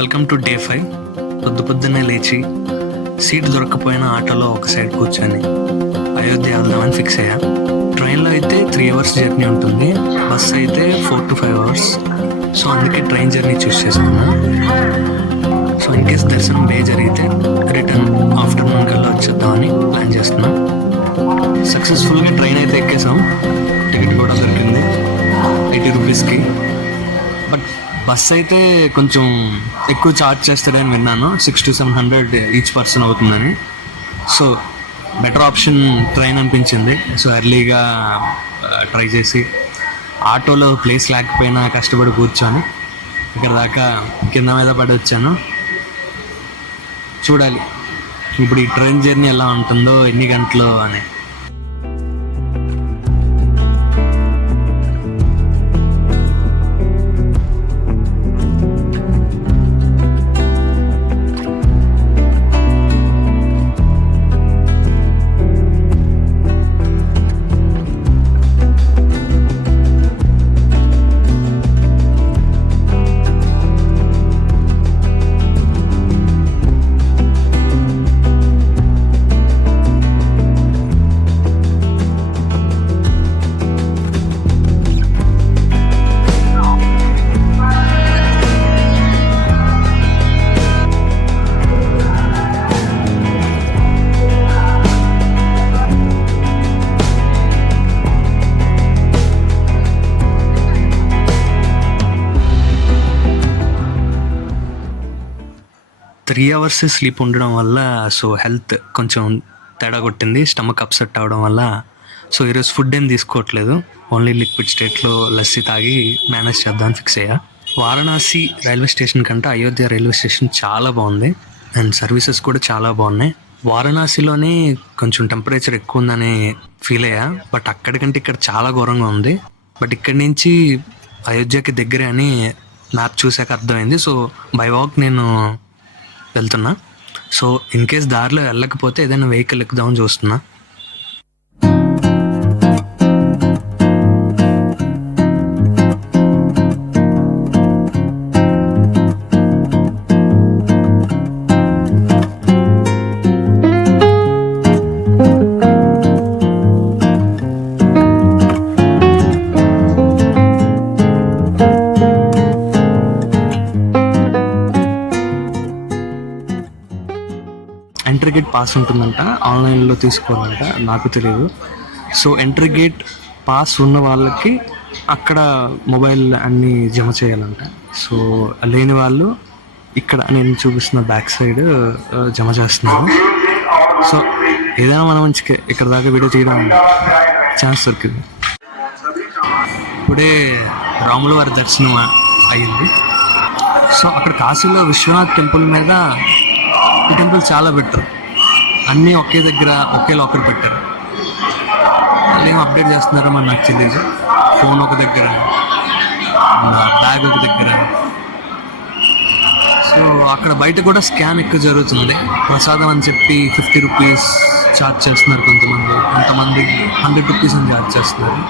Welcome to day 5. పొద్దున్నే లేచి seat దొరక్కపోయినా ఆటోలో ఒక సైడ్ కూర్చొని అయోధ్య వెళ్దామని ఫిక్స్ అయ్యా. ట్రైన్లో అయితే 3 hours జర్నీ ఉంటుంది, బస్ అయితే 4 to 5 hours. సో అందుకే ట్రైన్ జర్నీ చూస్ చేసుకున్నా. సో ఇన్ కేస్ దర్శనం జరిగితే రిటర్న్ ఆఫ్టర్నూన్ కల్లా వచ్చేద్దామని ప్లాన్ చేస్తున్నాం. సక్సెస్ఫుల్గా ట్రైన్ అయితే ఎక్కేసాం. టికెట్ కూడా దొరికింది 80 rupeesకి. బట్ బస్ అయితే కొంచెం ఎక్కువ ఛార్జ్ చేస్తాడని విన్నాను, 600 to 700 ఈచ్ పర్సన్ అవుతుందని. సో బెటర్ ఆప్షన్ ట్రైన్ అనిపించింది. సో ఎర్లీగా ట్రై చేసి ఆటోలో ప్లేస్ లేకపోయినా కష్టపడి కూర్చొని ఇక్కడ దాకా కింద మీద పడి వచ్చాను. చూడాలి ఇప్పుడు ఈ ట్రైన్ జర్నీ ఎలా ఉంటుందో, ఎన్ని గంటలు అని. త్రీ అవర్స్ స్లీప్ ఉండడం వల్ల సో హెల్త్ కొంచెం తేడా కొట్టింది, స్టమక్ అప్సెట్ అవ్వడం వల్ల. సో ఈరోజు ఫుడ్ ఏం తీసుకోవట్లేదు, ఓన్లీ లిక్విడ్ స్టేట్లో లస్సీ తాగి మేనేజ్ చేద్దామని ఫిక్స్ అయ్యా. వారణాసి రైల్వే స్టేషన్ కంటే అయోధ్య రైల్వే స్టేషన్ చాలా బాగుంది అండ్ సర్వీసెస్ కూడా చాలా బాగున్నాయి. వారణాసిలోనే కొంచెం టెంపరేచర్ ఎక్కువ ఉందని ఫీల్ అయ్యా, బట్ అక్కడికంటే ఇక్కడ చాలా ఘోరంగా ఉంది. బట్ ఇక్కడి నుంచి అయోధ్యకి దగ్గరే అని మ్యాప్ చూసాక అర్థమైంది. సో బై వాక్ నేను వెళ్తున్నా. సో ఇన్ కేస్ దారిలో వెళ్ళకపోతే ఏదైనా వెహికల్ ఎక్కుదామని చూస్తున్నా. ఎంట్రీ గేట్ పాస్ ఉంటుందంట, ఆన్లైన్లో తీసుకోవాలంట, నాకు తెలియదు. సో ఎంట్రీ గేట్ పాస్ ఉన్న వాళ్ళకి అక్కడ మొబైల్ అన్నీ జమ చేయాలంట. సో లేని వాళ్ళు ఇక్కడ నేను చూపిస్తున్న బ్యాక్ సైడ్ జమ చేస్తున్నారు. సో ఏదైనా మన మంచిగా ఇక్కడ దాకా వీడియో తీయడం ఛాన్స్ దొరికింది. ఇప్పుడే రాముల వారి దర్శనం అయ్యింది. సో అక్కడ కాశీలో విశ్వనాథ్ టెంపుల్ మీద ఈ టెంపుల్ చాలా బెటర్, అన్నీ ఒకే దగ్గర ఒకే లాకర్ పెట్టారు. వాళ్ళు ఏం అప్డేట్ చేస్తున్నారో మరి నాకు తెలియదు. ఫోన్ ఒక దగ్గర, బ్యాగ్ ఒక దగ్గర. సో అక్కడ బయట కూడా స్కాన్ ఎక్కువ జరుగుతుంది. ప్రసాదం అని చెప్పి 50 rupees ఛార్జ్ చేస్తున్నారు కొంతమంది 100 rupees అని ఛార్జ్ చేస్తున్నారు.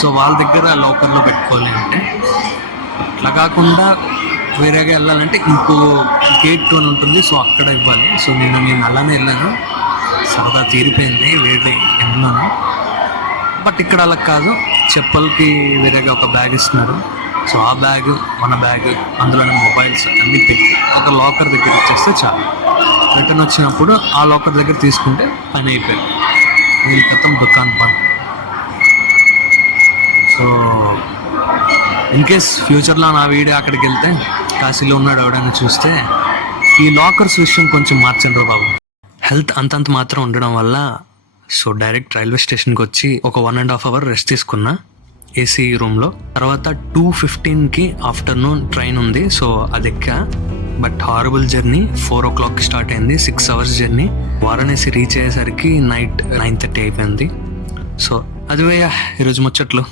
సో వాళ్ళ దగ్గర లాకర్లో పెట్టుకోవాలి అంటే. అట్లా కాకుండా వేరేగా వెళ్ళాలంటే ఇంకో గేట్ అని ఉంటుంది, సో అక్కడ ఇవ్వాలి. సో నేను అలానే వెళ్ళాను, సరదా తీరిపోయింది వేడి ఎండలోనే. బట్ ఇక్కడ అలా కాదు, చెప్పల్కి వేరేగా ఒక బ్యాగ్ ఇస్తున్నారు. సో ఆ బ్యాగ్ మన బ్యాగ్, అందులోనే మొబైల్స్ అన్నీ పెట్టి ఒక లాకర్ దగ్గర ఇచ్చేస్తే చాలు. రిటర్న్ వచ్చినప్పుడు ఆ లాకర్ దగ్గర తీసుకుంటే పని అయిపోయింది, వీళ్ళ క్రితం దుకాన్ పని. సో ఇన్ కేస్ ఫ్యూచర్లో నా వీడియో అక్కడికి వెళ్తే కాశీలో ఉన్నాడు ఎవడైనా చూస్తే ఈ లాకర్స్ విషయం కొంచెం మార్చండి బాబు. హెల్త్ అంతంత మాత్రం ఉండడం వల్ల సో డైరెక్ట్ రైల్వే స్టేషన్కి వచ్చి ఒక 1.5 hour రెస్ట్ తీసుకున్నా ఏసీ రూమ్లో. తర్వాత 2:15కి ఆఫ్టర్నూన్ ట్రైన్ ఉంది, సో అది ఎక్కా. But horrible journey, 4 o'clock start అయింది, 6 hours జర్నీ. వారణాసి రీచ్ అయ్యేసరికి నైట్ 9:30 అయిపోయింది. సో అది ఈరోజు ముచ్చట్లు.